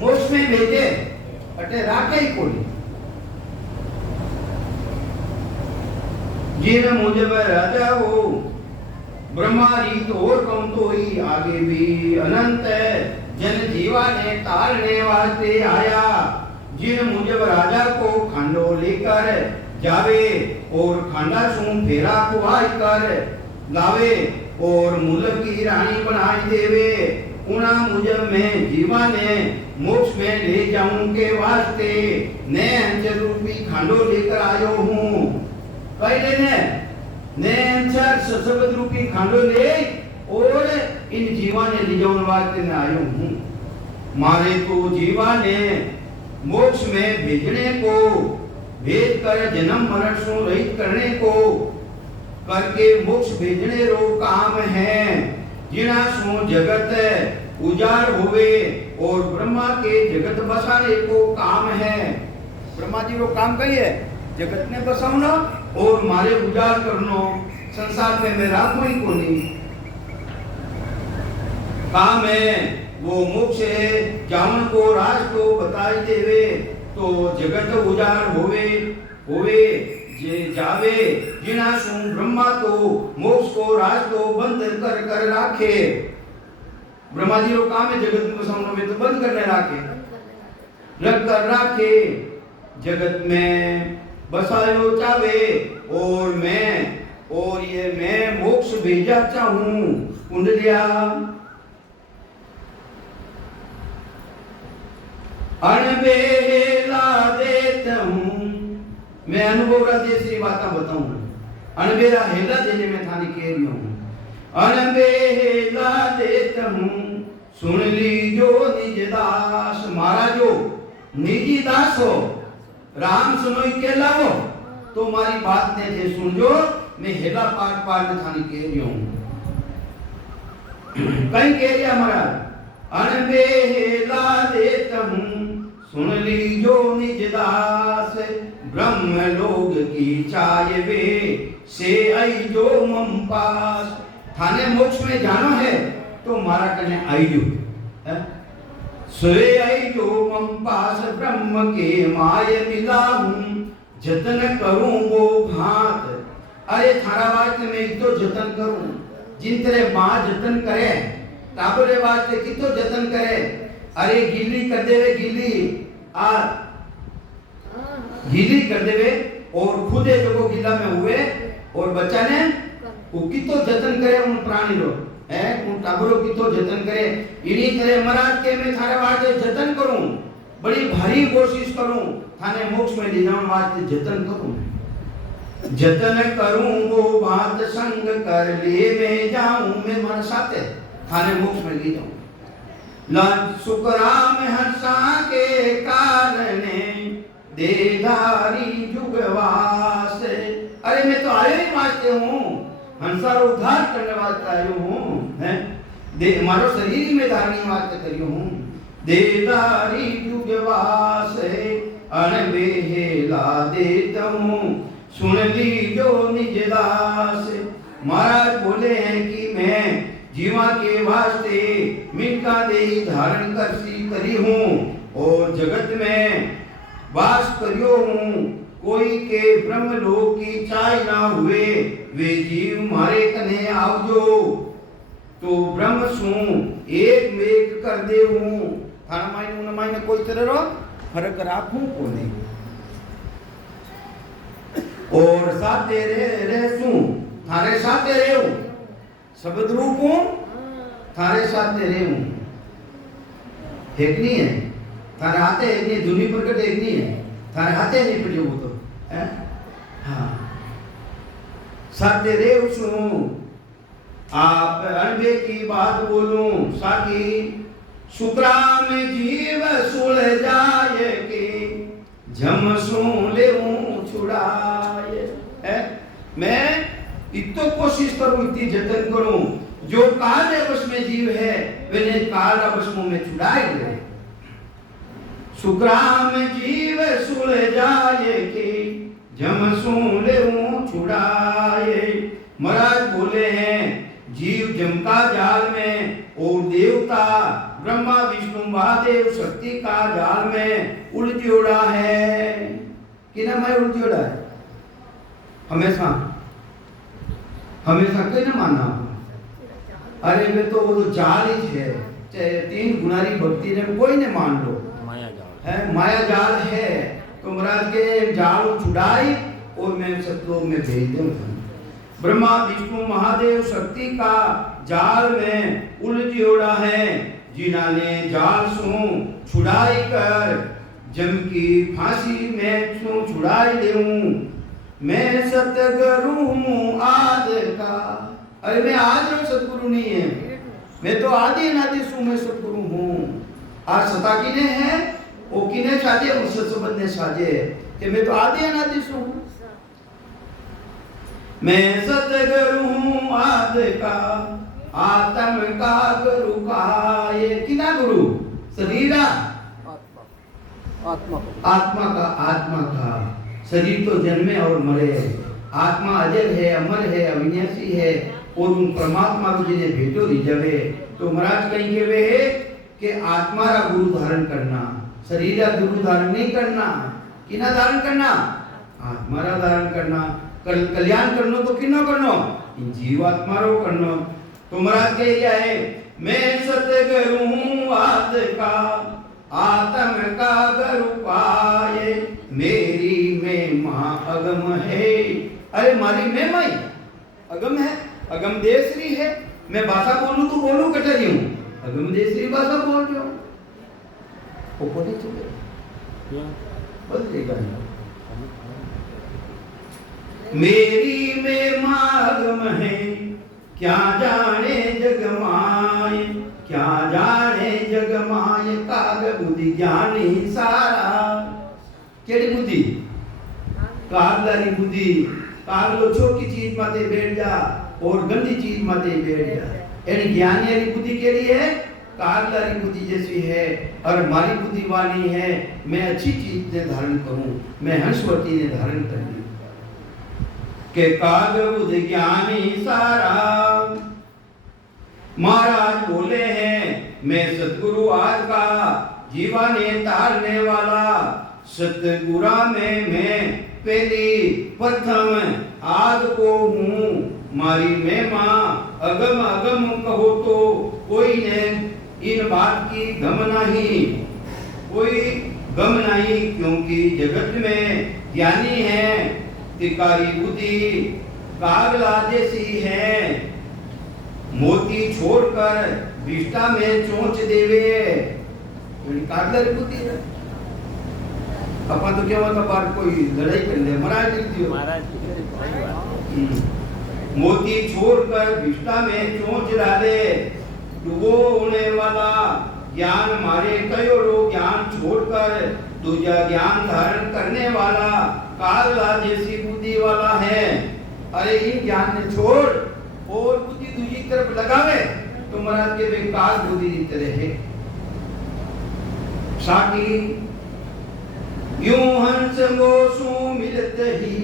मोक्ष में भेजे अटे राखे ही कोई जिन मुझब राजा हो ब्रह्मा रीत और कौन तो ही आगे भी अनंत है जन जीवा ने तारने वास्ते आया जिन मुझब राजा को खांडो लेकर जावे और खांडा सुन फेरा कुआई कर लावे और मूलक की रानी बनाई देवे उना मुझब में जीवा ने मोक्ष में ले जाऊं के वास्ते ने अंचर रूपी खांडो लेकर आयो हूँ पहले ने अंचर सशब्द रूपी खांडो ले और इन जीवा ने ले जाऊं वास्ते ने आयो हूँ मारे तो जीवा ने मोक्ष में भेजने को भेज कर जन्म मरण से रहित करने को करके मोक्ष भेजने रो काम है जिना सो जगत उजाड़ होवे और ब्रह्मा के जगत बसाने को काम है ब्रह्मा जी रो काम कही है जगत ने बसावना और मारे उजाड़ करनो संसार में मेरा कोई को नहीं काम है वो मोक्ष है जावन को राज को बताई देवे तो जगत उजाड़ होवे जे जावे जिना सु ब्रह्मा तो मोक्ष को राज को बंद कर कर राखे ब्रह्मा जी को काम है जगत में बसावना में तो बंद करने राखे रख कर राखे जगत में बसायो चावे और ये मैं मोक्ष भेजा चाहूं कुंडलिया अनबेला देता हूँ मैं अनुभव राजेश्री बातें बताऊं अनबेला हेला देने में थानी कह रही हूँ अनबेला देता हूँ सुन लीजो निज दास मारा जो निजी दास हो राम सुनोई के लाओ तो मारी बात ने जे सुनजो मैं हेला पार पार ने थानी कह रही हूं कहीं कह रिया महाराज अनबे हेला देत हूं सुन लीजो निज दास ब्रह्म लोग की चाय वे से आई जो मम पास थाने मोक्ष में जाना है तो मारा कने आईजो सोए आई जो मम पास ब्रह्म के माय मिला हूं जतन करूं वो भात अरे थारा वास्ते मैं तो जतन करूं जिन तेरे मां जतन करे टाबरे वास्ते कितो जतन करे अरे गिल्ली कर देवे गिल्ली आ गिल्ली कर देवे और खुदे जो गिल्ला में हुए और बच्चा ने वो कितो जतन करे उन प्राणी रो है उन टाबरों कितो जतन करे इन्हीं तरह महाराज के मैं थारे वास्ते जतन करूं बड़ी भारी कोशिश करूं थाने मोक्ष में ले जाने वास्ते जतन करूं जतन करूं वो बात संग कर ले मैं जाऊं मैं मन साथे थाने मोक्ष में ले जाऊं सुखराम हंसा के कारणे देधारी जुगवास अरे मैं तो आयो ही वास्ते हूँ हंसार उद्धार करने वास्ते आयो हूँ हैं दे मारो शरीर में धारणी वास्ते करियो हूँ देधारी जुगवास अनबेहेला देता हूँ सुन लीजो निज दास महाराज बोले हैं कि मैं जीवा के वास्ते मिनका देही धारण करी हूँ और जगत में वास करियो हूँ कोई के ब्रह्म लोक की चाय ना हुए वे जीव मारे कने आवजो तो ब्रह्म सु एक मेक कर दे हूँ थारा मायने न मायने कोई तरह रो फर्क राखूं कोने और साथे रे सु थारे साथे रेहूं शब्द रूप हूं थारे साथे रेहूं एक नहीं है थारे हाथे एक नहीं दुनी प्रकट एक नहीं है थारे हाथे नहीं पड़े वो तो है हाँ साथे रेहूं सु आप अनबे की बात बोलूं साकी शुक्रा में जीव सुल जाए के जम सु लेऊं छुड़ाए है मैं इतो कोशिश करूं इतनी जतन करूं जो काल वश में जीव है वे काल वश में छुड़ाए गए सुग्राम जीव सुल जाए के जम सु लेऊं छुड़ाए महाराज बोले हैं जीव जम का जाल में और देवता ब्रह्मा विष्णु महादेव शक्ति का जाल में उलझोड़ा है कि ना मैं उलझोड़ा है हमेशा हमेशा कहीं ना मानना अरे मैं तो वो तो जाल ही है चाहे 3 गुणारी भक्ति ने कोई ने मान लो माया जाल है माया जाल है तो महाराज के जाल छुड़ाई और मैं सतलोक में भेज दूं ब्रह्मा विष्णु महादेव शक्ति का जाल में उलझोड़ा है जिन्होंने जाल सु छुड़ाई कर जम की फांसी में सु छुड़ाई देऊं मैं सतगुरु हूँ आद का अरे मैं आज सतगुरु नहीं है मैं तो आदि अनादि सु मैं सतगुरु हूँ आज सता किने है वो किने साजे उस संबंध ने साजे कि मैं तो आदि अनादि सु हूँ मैं सतगुरु हूँ आद का आत्म का गुरु का ये किना गुरु शरीरा आत्मा का शरीर तो जन्मे और मरे आत्मा अजर है अमर है अविनाशी है और उन परमात्मा को जिन्हें भेटो रिजवे तो महाराज कहीं के वे है कि आत्मा रा गुरु धारण करना शरीर रा गुरु धारण नहीं करना किना धारण करना आत्मा रा धारण करना कल्याण करनो तो किनो करनो इन जीवात्मा रो करनो तो महाराज कह गया है मैं सतगुरु हूँ आद का आत्म का गुरु पाए मेरी में मां अगम है अरे मारी में माई अगम है अगम देशरी है मैं भाषा बोलूं तो बोलूं कटरी हूँ अगम देशरी भाषा बोल रही हूँ वो बोले चले बदलेगा मेरी में मां अगम है क्या जाने जग माय क्या जाने जग माय काग बुद्धि ज्ञानी सारा केड़ी बुद्धि कागलारी बुद्धि कागलो छोटी चीज माते बैठ जा और गंदी चीज माते बैठ जा। यानी ज्ञानी वाली बुद्धि के लिए कागलारी बुद्धि जैसी है और हमारी बुद्धि वाली है मैं अच्छी चीज ने धारण करूं, मैं हंसवती ने धारण कर ली के काग बुद्धि ज्ञानी सारा। महाराज बोले हैं मैं सतगुरु आज का जीवा ने तारने वाला सतगुरा में मैं पहली प्रथम आद को हूँ मारी मैं माँ अगम अगम कहो तो कोई ने इन बात की गम नहीं, कोई गम नहीं क्योंकि जगत में ज्ञानी है तिकारी बुद्धि कागला जैसी है मोती छोड़कर विष्टा में चोंच देवे। कागलारी बुद्धि है अपन तो क्या मतलब बार कोई लड़ाई कर ले महाराज दियो मोती छोड़कर विष्टा में चोंच डाले डूबो होने वाला ज्ञान मारे कयो लोग ज्ञान छोड़कर दूजा ज्ञान धारण करने वाला कागला जैसी बुद्धि वाला है। अरे इन ज्ञान ने छोड़ और बुद्धि दूसरी तरफ लगावे तो महाराज के बेकार बुद्धि की तरह है। साकी यूं हंस मोसू मिलते ही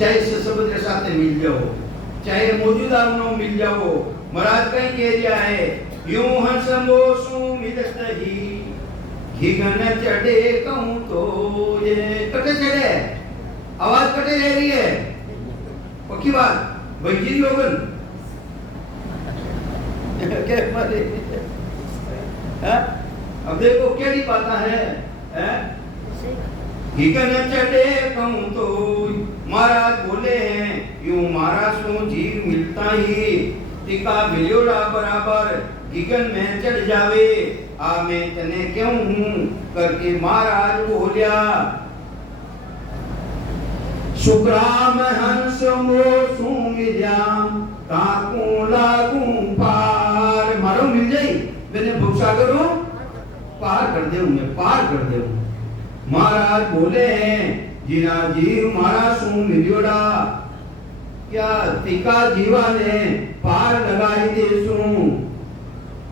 चाहे समुद्र साथ मिल जाओ चाहे मौजूदा उन्हों मिल जाओ महाराज कहीं कह दिया है यूं हंस मोसू मिलते ही घिगन चढ़े कहूं तो ये कटे चढ़े आवाज कटे रह रही है पक्की बात वही लोगन क्या मारे अब देखो केड़ी बात है घिगन चढ़े कहूं तो महाराज बोले हैं यूं महाराज को जीव मिलता ही टिका बिलोड़ा बराबर घिगन में चढ़ जावे आ मैं तने क्यों हूं करके महाराज बोलिया सुग्राम हंस मोसू मिल्या काकू लागू पार मारो मिल जाई मैंने भूसा करूं पार कर दे मैं पार कर दे। महाराज बोले हैं जिना जीव मारा सू मिलियोड़ा क्या तिका जीवा ने पार लगाई दे सू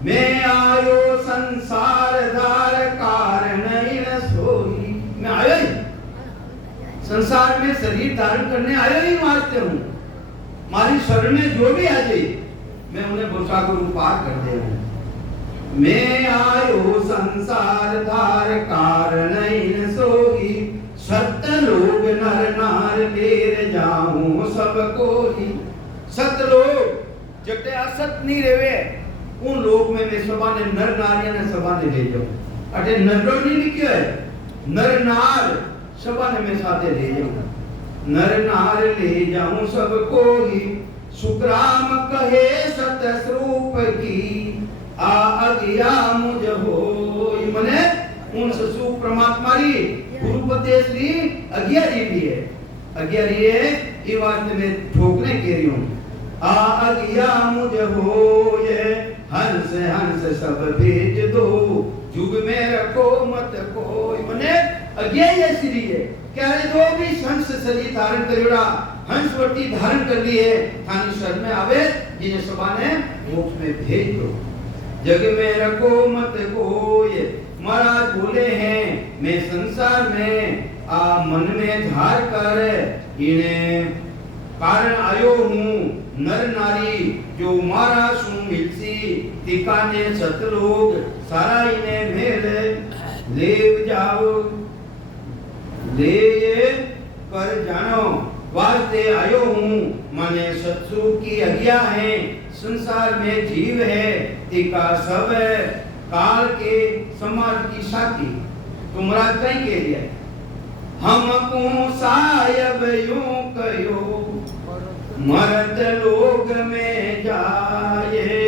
मैं आयो संसार धार कारण न सोई मैं आयो ही संसार में शरीर धारण करने आयो ही मारते हूँ मारी शरण में जो भी आ जाए मैं उन्हें भूसा करूं पार कर दे हूँ। मैं आयो संसार धार कारण न सोई सत्य लोग नर नार लेर जाऊं सबको ही सत्य लोग जटे असत नहीं रेवे उन लोग में मैं सभा ने नर नारिया ने सभा ने ले जाऊं अटे नरो नहीं लिखियो है नर नार सभा ने मैं साथे ले जाऊं नर नार ले जाऊं सबको ही सुग्राम कहे सत्य स्वरूप की आ अगिया मुझ होई मने उन ससु परमात्मा री गुरुपदेश री अगियारी भी है अगियारी है ये वास्ते में ठोकने के रही हूं आ अगिया मुझ होए हंस हंस सब भेज दो जुग में रखो मत कोई मने अगिया ऐसी री है क्या रे जो भी हंस शरीर धारण करियोड़ा हंसवती धारण कर ली है थानी शरण में आवे जिन्हें सभा ने मोक्ष में भेज दो जग में रखो मत कोई। महाराज बोले हैं मैं संसार में आ मन में धार कर इन्हें कारण आयो हूँ नर नारी जो मारा सु मिलसी तिकाने सतलोग सारा इन्हें मेल ले जाओ ले कर जानो वास्ते आयो हूँ माने सत्सु की आज्ञा है संसार में जीव है तिका सब काल के समाज की साथी तुमरा कहीं के लिए हमको सायब यूं कयो मरत लोग में जाए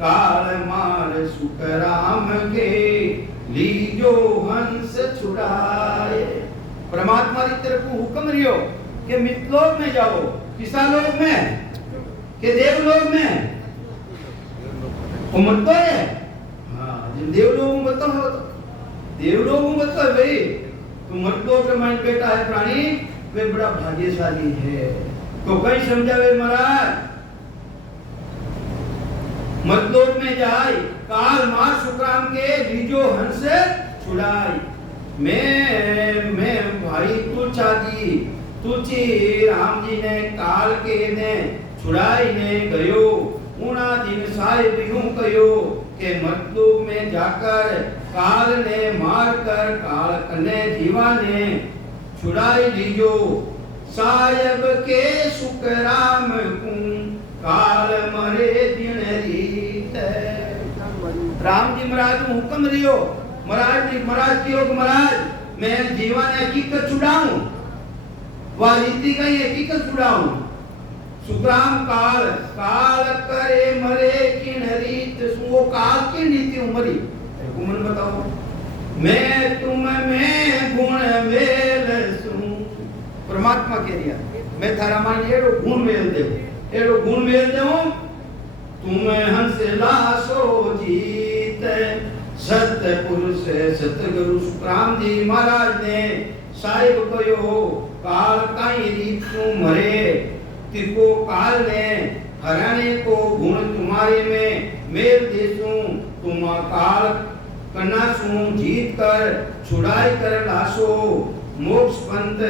काल मार सुखराम के लीजो हंस छुड़ाए। परमात्मा की तरफ हुक्म रियो कि मितलोक में जाओ किसा लोग में के देवलोक में उम्मत है हाँ देवलोक में बताओ देवलोक में बताओ भाई तो मर्दलोक में बेटा है प्राणी वे बड़ा भाग्यशाली है। तो कई समझावे महाराज मर्दलोक में जाए काल मार सुकराम के लीजो हंस छुड़ाई। मैं भाई तुलसा जी तुलसी राम जी ने काल के ने छुड़ाई ने गयो। उना दिन साहिब यूं कयो के मर्दलोक में जाकर काल ने मार कर काल कने जीवा ने छुड़ाई लीजो। साहिब के सुकराम को काल मरे दिन रीत। राम जी महाराज को हुक्म रियो महाराज जी योग महाराज मैं जीवा ने हकीकत छुड़ाऊं वह रीति का ही हकीकत छुड़ाऊं। सुग्राम काल काल करे मरे किन रीत वो काल की नीति उमरी मन बताओ। मैं तुम में गुण मेल सु परमात्मा कह रिया मैं थारा मान एड़ो गुण मेल दे एड़ो गुण मेल देऊं तुम हंस लासो जीत। सत्य पुरुष सतगुरु सुग्राम जी महाराज ने साहिब कयो काल काई रीत तू मरे तिको काल ने हराने को गुण तुम्हारे में मेल देसूं तुम काल कन्ना सू जीत कर छुड़ाई कर लासो। मोक्ष पंथ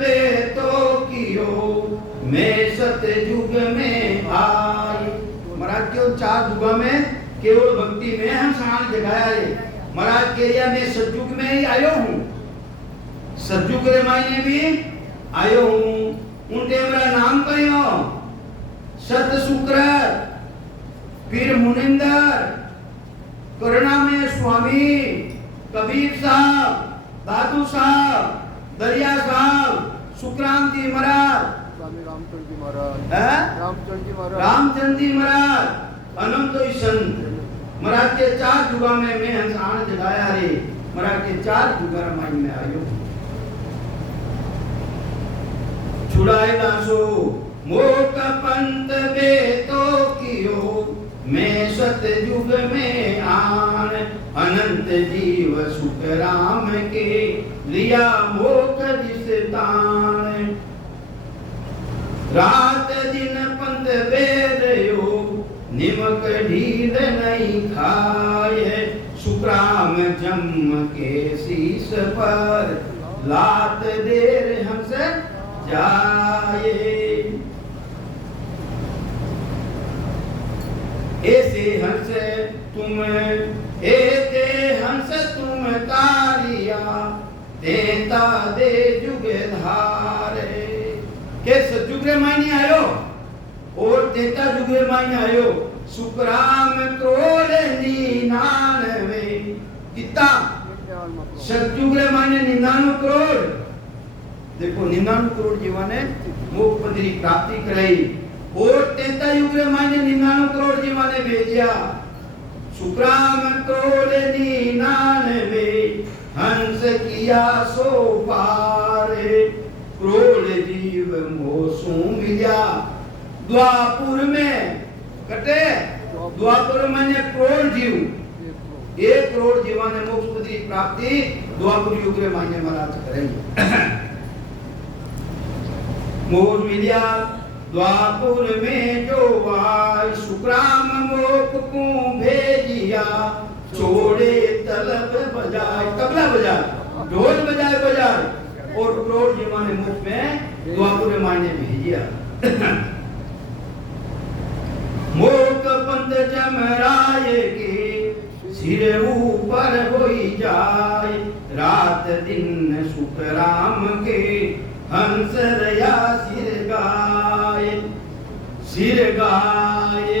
बे तो कियो मैं सतयुग में आई। महाराज क्यों 4 युग में केवल भक्ति में हम शान जगाया है। महाराज के या मैं सतयुग में ही आयो हूँ सतयुग रे मायने भी आयो हूँ। उनके मेरा नाम कयो सत शुक्र फिर मुनिंदर करुणा में स्वामी कबीर साहब दादू साहब दरिया साहब सुखराम जी महाराज रामचंद्र जी महाराज रामचंद्र जी महाराज अनंत संत महाराज के 4 युगा में मैं हंसान जगाया रे। महाराज के 4 युगा माइन में आयो छुड़ाए दासो मोक पंत बे तो कियो मैं सतयुग में आन। अनंत जीव सुख राम के लिया मोक जिस तान। रात दिन पंत बेरयो निमक ढील नहीं खाए। सुखराम जम के शीश पर लात देर हमसे जाए। ऐसे हंस तुम ऐसे हंस तुम तारिया देता दे जुग धारे। के सतयुग रे मायने आयो और देता जुग रे मायने आयो। सुखराम क्रोध 99 कितना सतयुग रे मायने 99 करोड़। देखो 99 करोड़ जीवा ने मोक्ष पद की प्राप्ति कराई और 33 युग रे मायने 99 करोड़ जीवा ने भेजिया। सुखराम क्रोध 99 हंस किया सो पारे। क्रोध जीव मोसू मिल्या द्वापुर में कटे द्वापुर माने करोड़ जीव 1 करोड़ जीवा ने मोक्ष पद की प्राप्ति द्वापुर युग रे मायने महाराज करेंगे। मोर मिल्या द्वापुर में जो वाय सुखराम मोक को भेजिया। छोड़े तलब बजाए तबला बजाए ढोल बजाए बजाए और करोड़ जीवा ने मुख में द्वापुर मायने भेजिया। मोक पंथ जमराय के सिर ऊपर होई जाए। रात दिन सुखराम के हंस रया सिर गाय।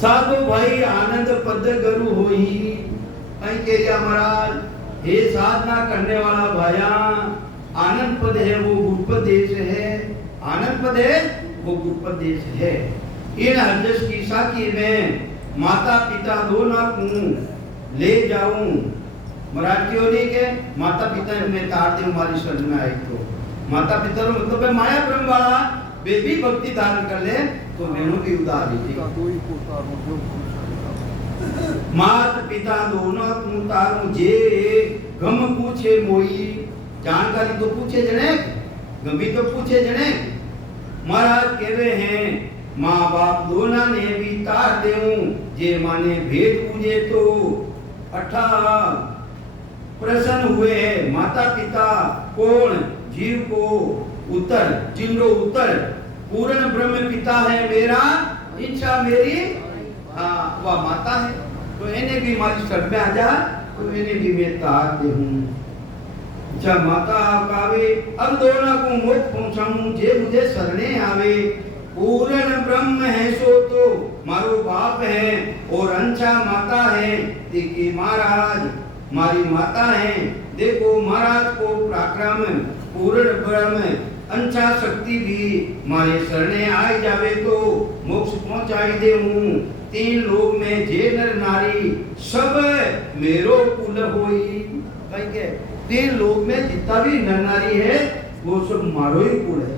साधु भाई आनंद पद गुरु होई कहीं के लिया महाराज हे साधना करने वाला भाया आनंद पद है वो गुरुपद देश है। आनंद पद है वो गुरुपद देश है। इन हरजस की साखी में माता पिता दोनों को ले जाऊं। महाराज क्यों नहीं के माता पिता में तार दे हमारी शरण में आए तो माता पिता का मतलब है माया ब्रह्म वाला वे भी भक्ति धारण कर ले तो वेणु की उदार लीजिए। मात पिता दोनों तू तारू जे गम पूछे मोई जानकारी तो पूछे जने गमी तो पूछे जने महाराज कहवे हैं माँ बाप दोनों ने भी तार देऊं जे माने भेद पूजे तो अठा प्रसन्न हुए है माता पिता कौन जीव को उत्तर जिंदो उत्तर पूर्ण ब्रह्म पिता है मेरा इच्छा मेरी हाँ वह माता है तो इन्हें भी हमारी शरण में आ जा तो इन्हें भी मैं तार दे हूँ अच्छा माता कावे अब दोनों को मोक्ष पहुंचाऊं जे मुझे शरणे आवे पूर्ण ब्रह्म है सो तो मारो बाप है और अंशा माता है देखिए महाराज मारी माता है देखो महाराज को पराक्रम पूर्ण ब्रह्म अंशा शक्ति भी मारे शरणे आए जावे तो मोक्ष पहुंचाई दे हूँ तीन लोग में जे नर नारी सब मेरो कुल होई कहीं के तीन लोग में जितना भी नर नारी है वो सब मारो ही कुल है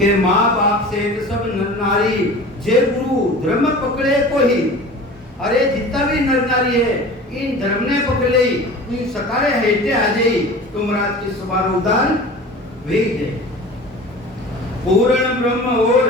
के माँ बाप से सब नर नारी जे गुरु धर्म पकड़े को ही अरे जितना भी नर नारी है इन धर्म ने पकड़े इन सकारे हेटे आ जाई तो महाराज के सवार उदान भेज दे पूर्ण ब्रह्म और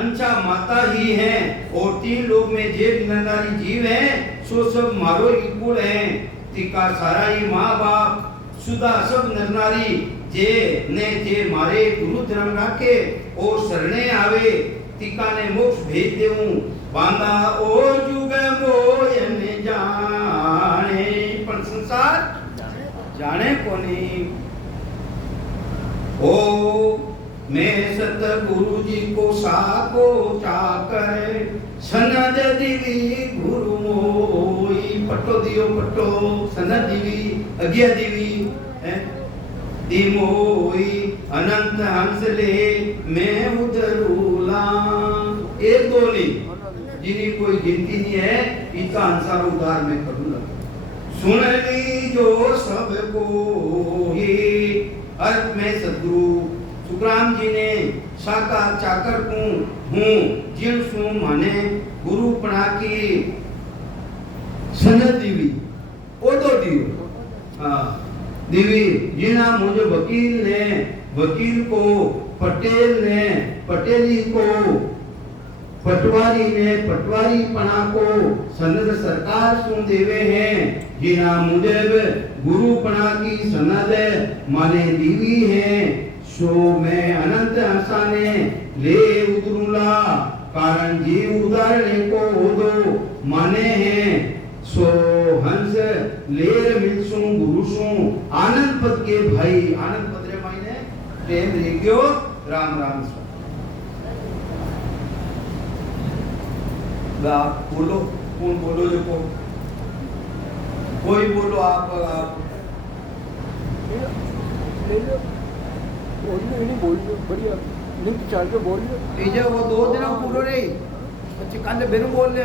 अंशा माता ही है और तीन लोग में जे नर नारी जीव है सो सब मारो ही कुल है तिका सारा ही माँ बाप सुधा सब नर नारी जे ने जे मारे गुरु धर्म राखे और शरणे आवे तिका ने मोक्ष भेज देऊं बांधा और जुग मोयन जाने पण संसार जाने कोनी ओ मैं सतगुरु जी को साको चाकर सनद दिवी गुरु मोई पट्टो दियो पट्टो सनद दिवी अज्ञा दिवी है दिमोई अनंत हंस ले मैं उधरूला एक दो नहीं जिन्हीं कोई गिनती नहीं है इतना अंसार उधार में करूंगा सुन ली जो सबको ही अर्थ में सदगुरु सुखराम जी ने साकार चाकर को हूँ जिन सु माने गुरु पढ़ा की सनद दीवी ओ दो दियो हाँ दीवी जिना मुझे वकील ने वकील को पटेल ने पटेली को पटवारी ने पटवारी पना को सनद सरकार सुन देवे हैं जिना मुझे गुरु पना की सनद माने दीवी है सो मैं अनंत हंसाने ले उतरूला कारण जीव उदारने को दो माने हैं सो हंस लेर मिलसु गुरुसु आनंद पद के भाई आनंद पद रे मायने प्रेम रेग्यो राम राम स्वा आप बोलो कौन बोलो जो को कोई बोलो आप बोल बढ़िया लिंक चार्ज बोल वो 2 दिन पूरा नहीं बच्चे काले बिनु बोल ले